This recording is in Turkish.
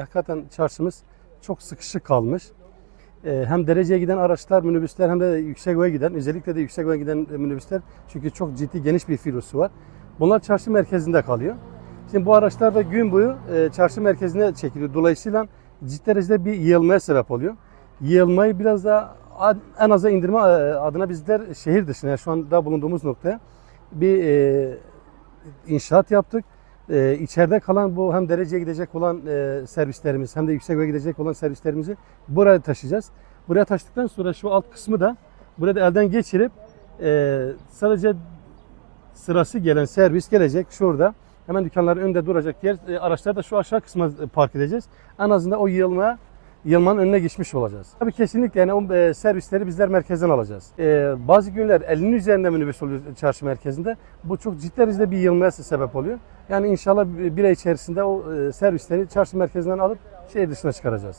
Hakikaten çarşımız çok sıkışık kalmış. Ee, Hem dereceye giden araçlar, minibüsler hem de yüksek boya giden, özellikle de yüksek boya giden minibüsler çünkü çok ciddi geniş bir filosu var. Bunlar çarşı merkezinde kalıyor. Şimdi bu araçlar da gün boyu e, çarşı merkezine çekiliyor. Dolayısıyla ciddi derecede bir yığılmaya sebep oluyor. Yığılmayı biraz da ad- en aza indirme e, adına bizler şehir dışına, yani şu anda bulunduğumuz noktaya bir e, inşaat yaptık. E, içeride kalan bu hem dereceye gidecek olan e, servislerimiz hem de yüksek boya gidecek olan servislerimizi buraya taşıyacağız. Buraya taşıdıktan sonra şu alt kısmı da burada elden geçirip e, sadece sırası gelen servis gelecek şurada. Hemen dükkanların önünde duracak diğer e, araçları da şu aşağı kısma e, park edeceğiz. En azından o yığılmaya yılmanın önüne geçmiş olacağız. Tabii kesinlikle yani o e, servisleri bizler merkezden alacağız. E, bazı günler 50'nin üzerinde minibüs oluyor çarşı merkezinde. Bu çok ciddi derecede bir yığılmaya sebep oluyor. Yani inşallah bir ay içerisinde o e, servisleri çarşı merkezinden alıp şehir dışına çıkaracağız.